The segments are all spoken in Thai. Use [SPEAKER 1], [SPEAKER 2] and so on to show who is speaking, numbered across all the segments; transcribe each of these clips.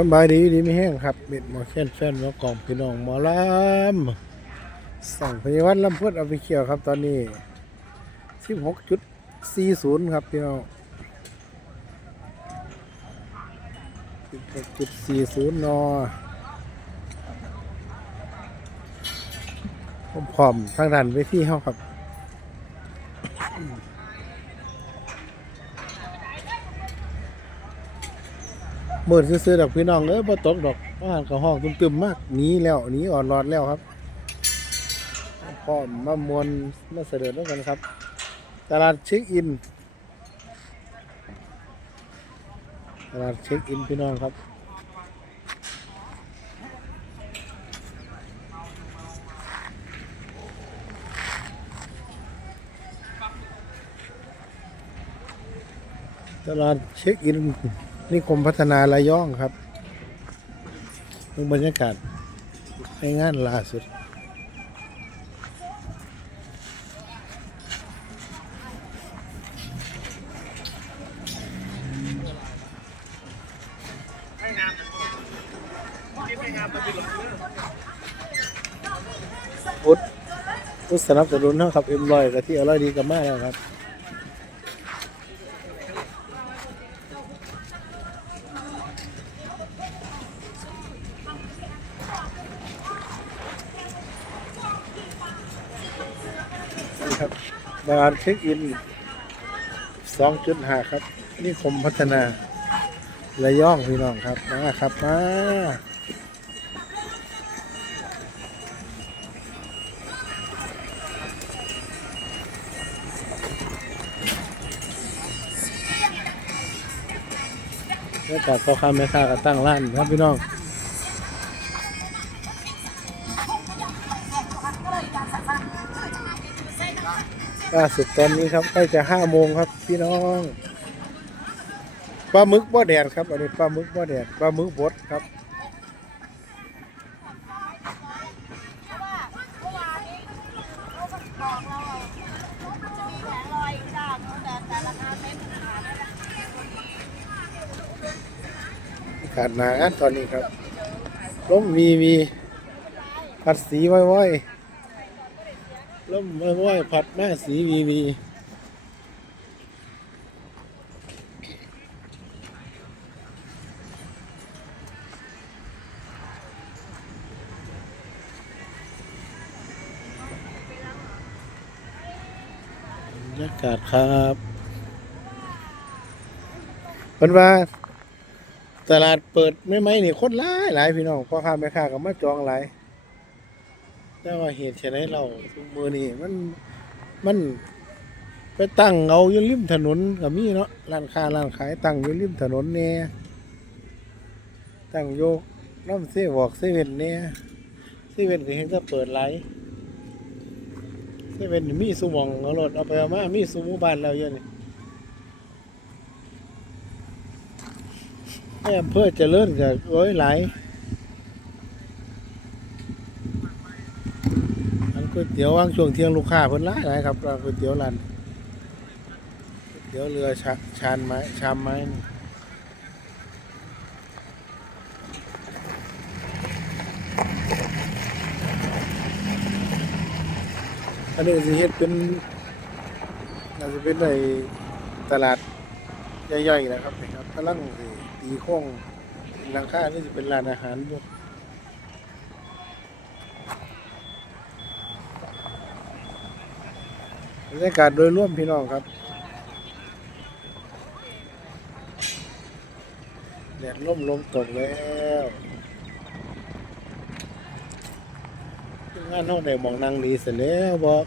[SPEAKER 1] สบายดีดีไม่แห้งครับเบ็ดหมอแค้นแฟนหมอกล่องพี่น้องหมอลำสั่งพยาวัฒน์ลำพูดเอาไปเขียวครับ ตอนนี้16.40ครับพี่น้อง16.40นอพร้อมทางด้านไปที่เฮาครับ มื่อซื้อๆดอกพี่น้องเอ้ยบ่ตกดอกอาหารกระห้องตึมๆมากหนีแล้วหนีอ่อนรอดแล้วครับพร้อมมามวนมาเสด็จด้วยกันครับ ตลาดเช็คอิน ตลาดเช็คอินพี่น้องครับตลาดเช็คอิน นิคมพัฒนาระยองครับดูบรรยากาศในงานล่าสุดพุทธพุทธสนับสนุนเท่ากับเอ็มลอยกับที่อร่อยดีกับมากแล้วครับ บานเช็คอิน 2.5 ครับ นี่คมพัฒนาระย่องพี่น้องครับ มาครับ มาแล้วจากพ่อค้าแม่ค้าก็ตั้งร้านครับพี่น้อง ล่าสุดตอนนี้ครับใกล้จะห้าโมงครับ พี่น้องปลาหมึกบ่แดดครับอันนี้ปลาหมึกบ่แดดปลาหมึกบดครับ
[SPEAKER 2] ขาด
[SPEAKER 1] ขาดหนานตอนนี้ครับล้มวีวีผัดสีไว้ไว้ ล้มไว้ไว้ผัดแม่สีวีวีบรรยากาศครับเป็นว่า ตลาดเปิดไม่ไหมนี่คนหลายหลายพี่น้องพ่อค้าแม่ค้าก็มาจองหลาย แต่ว่าเหตุไฉนเราทุกมือนี่มันมันไปตั้งเอาอยู่ริมถนนก็มีเนาะร้านค้าร้านขายตั้งอยู่ริมถนนเนี่ยตั้งโยกน้ำเซวอกเซเว่นเนี่ยเซเว่นก็เห็นก็เปิดไหลายเซเว่นนี่มีสุมองเอารถเอาไปเอามามีสุมูบ้านเราเยอะนี่ในอำเภอเจริญก็โอ้ยหลายอัน ก๋วยเตี๋ยววางช่วงเที่ยงลูกค้าเพิ่นหลายหลายครับร้านก๋วยเตี๋ยวร้านก๋วยเตี๋ยวเรือชาชานไม้ชามไม้อันนี้สิเฮ็ดเป็นน่าจะเป็นในตลาดย่อยๆนะครับนี่ครับกำลังสิตีโค้งหลังคานี่จะเป็นร้านอาหารอยู่ รรยากาศโดยร่วมพี่น้องครับแดดร่มลมตกแล้วงานห้องในมองนั่งดีเสร็จแล้วบอก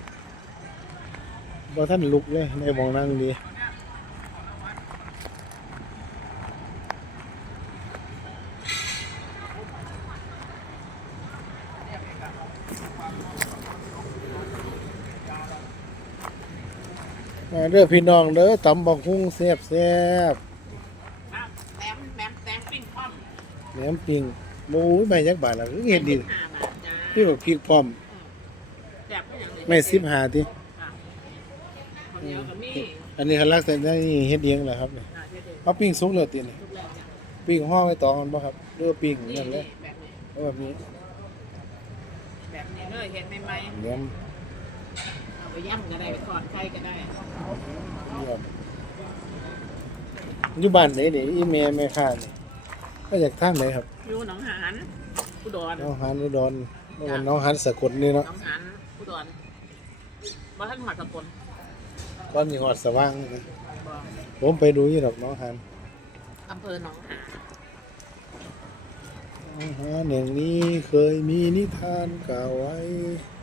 [SPEAKER 1] บอกท่านลุกเลยในมองนั่งดี มาเด้อพี่น้องเด้อตำบักหุ่งแซ่บแซ่บ
[SPEAKER 2] แหนมแหนมแหนมปิ้งพร้อม
[SPEAKER 1] แหนมปิงโอ้ยไม่ยักบาทละคือเห็ดดี
[SPEAKER 2] ห้าบาทจ้า
[SPEAKER 1] พี่บอกพริกพร้อม
[SPEAKER 2] แบบก็อย่างนี้
[SPEAKER 1] ไม่สิบหาที
[SPEAKER 2] ข้าวเหนียวกับมี
[SPEAKER 1] อันนี้เขาลักษณะนี่เฮ็ดเองเหรอครับเนี่ย
[SPEAKER 2] จ้าเด็ด
[SPEAKER 1] เอาปิ้งสุกเลยตีนี่
[SPEAKER 2] ๆทุกแล้วจ้ะ
[SPEAKER 1] ปปิ้งห่อไว้ตองมันบ่ครับหรือว่าปิ้ง
[SPEAKER 3] นี่
[SPEAKER 1] นั่นเลย
[SPEAKER 3] แบบนี้
[SPEAKER 1] เอาแบบนี้
[SPEAKER 3] แบบนี้เลยเห็นไหมไหม
[SPEAKER 1] เลี้ ยง
[SPEAKER 3] เอาไปย่ำก็ได้ไปทอดไข่ก็ได้
[SPEAKER 1] เยี่ยมอยู่บ้านไหนนี่อีเมลแม่ค้านี่มาจากทางไหนครับ
[SPEAKER 3] อยู่หนองหานอุดร
[SPEAKER 1] น้องหานอุดรน้องน้องหานสะกดนี่
[SPEAKER 3] หน
[SPEAKER 1] เนาะ
[SPEAKER 3] องหานอุดรบ้านท่านหอดสกล
[SPEAKER 1] ก่อนสิฮอดสว่างนะ
[SPEAKER 3] บ่
[SPEAKER 1] ผมไปดูอยู่ดอกน้องหาน
[SPEAKER 3] อำเภอหนองหาน
[SPEAKER 1] น้องหานแห่งนี้เคยมีนิทานกล่าวไว้
[SPEAKER 3] ถ้า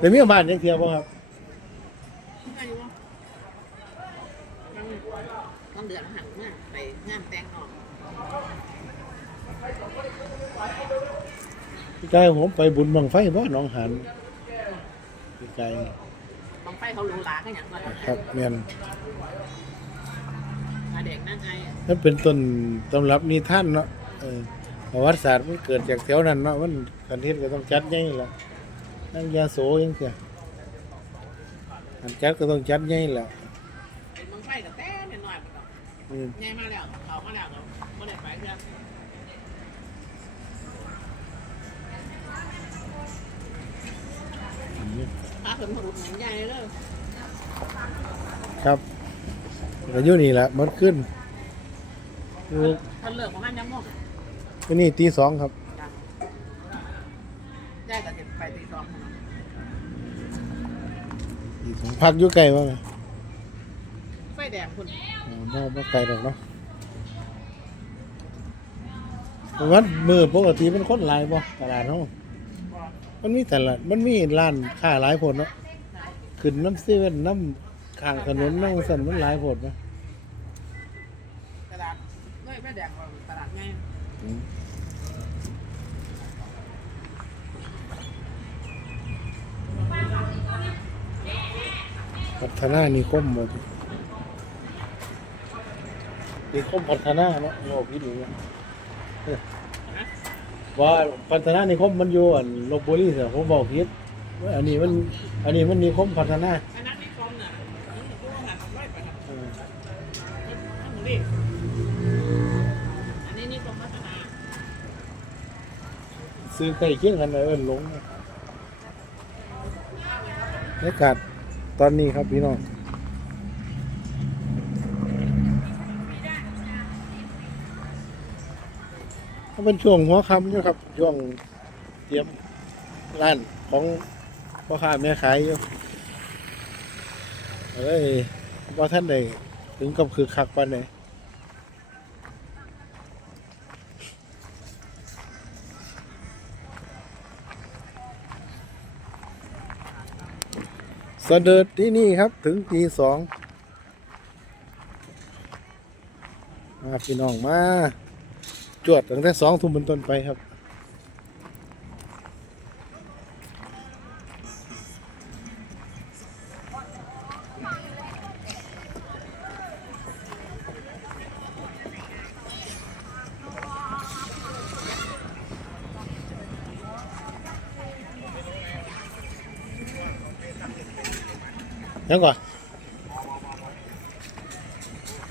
[SPEAKER 3] เดี๋
[SPEAKER 1] ยวมีบ้านยังเที่ยวบ่ครับ
[SPEAKER 3] ต้องต้องเดือนหักเนี่ยไปงานแต่งออก
[SPEAKER 1] พี่กายผมไปบุญบังไฟบ่น้องหานพี่กาย
[SPEAKER 3] บางไฟเขาหรูหรากันอย่างก่อน
[SPEAKER 1] ครับแม่น
[SPEAKER 3] อาเด็กนั่งไง
[SPEAKER 1] นั่นเป็นต้นตำรับนิท่านเนาะประวัติศาสตร์มันเกิดจากแถวนั้นเนาะมันกันเทศก็ต้องจัดใหญ่ล่ะ นั่งยาโสยังเสียอันจัดก็ต้องจัดใหญ่แหละ
[SPEAKER 3] เป็นบางไฟกับแต่หน่อยๆไปก่อน
[SPEAKER 1] อืม
[SPEAKER 3] ใหญ่มาแล้วเขามาแล้วก็ไม่ได้ไปเพื่อน
[SPEAKER 1] อันนี้
[SPEAKER 3] พาเพิ่นมารุดหนังใหญ่เลย
[SPEAKER 1] ครับก็อยู่นี่แหละมันขึ้นคือ
[SPEAKER 3] เพิ่นเลิกประมาณยังโมง
[SPEAKER 1] ที่นี่ตีสองครับ
[SPEAKER 3] ยายก็จะไปตีสองของเรา
[SPEAKER 1] ตีสอง พักอยู่ไกลบ้าง
[SPEAKER 3] ไฟแดงคุณ
[SPEAKER 1] บ่บ่ไกลหรอกเนาะวันมือปกติมันคนหลายบ่ตลาดเฮามันมีตลาดมันมีร้านค้าหลายผลเนาะขึ้นน้ำเซเว่นน้ำข้างถนนน้ำสั่นมันหลายผลนะ
[SPEAKER 3] ตลาดเลยไฟแดงว่าตลาดไง
[SPEAKER 1] พัฒนานิคมบ่ดินิคมพัฒนาเนาะโง่พี่ดูเนี่ยเออว่าพัฒนานิคมมันอยู่อันลบบุรีเสียผมบอกผิดว่าอันนี้มัน อันนี้มันนิคมพัฒนา
[SPEAKER 3] อันนั้นนี่กรมน่ะนี่ตัวหันไว้ไปครับ
[SPEAKER 1] เออ
[SPEAKER 3] อันนี้อันนี้นี่กรมพัฒนา
[SPEAKER 1] ซื้อใกล้เคียงกันเลยเอิ้นหลงนะบรรยากาศ ตอนนี้ครับพี่น้องก็เป็นช่วงหัวค่ำอยู่ครับช่วงเตรียมร้านของพ่อค้าแม่ขายอยู่เอ้ยว่าท่านใดถึงกับคือคักปันเลย สด็จที่นี่ครับถึงตีสองมาพี่น้องมา จวดตั้งแต่สองทุ่มเป็นต้นไปครับ ยังก่อน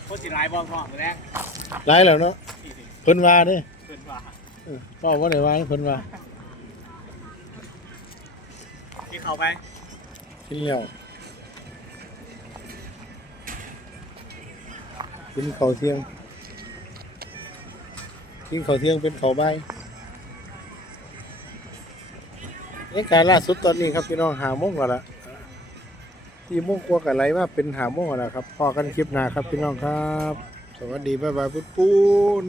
[SPEAKER 3] โคตรสิลายบอลพ่อแรก
[SPEAKER 1] ไล่แล้วเนาะเพิ่นว่าเด้
[SPEAKER 3] เกินกว่า
[SPEAKER 1] เออพ่อว่าได้ว่าให้เพิ่นว่า
[SPEAKER 3] ที่เขาไป
[SPEAKER 1] กินแล้วกินข้าวเที่ยงกินข้าวเที่ยงเป็นข้าวใบายนี่การล่าสุดตอนนี้ครับพี่น้องหาโมงกันละ ที่โมงกว่ากับไรว่าเป็นหาโมงกันะครับพอกันคลิปหน้าครับพี่น้องครับ สวัสดีบ๊ายบายพุทธปูน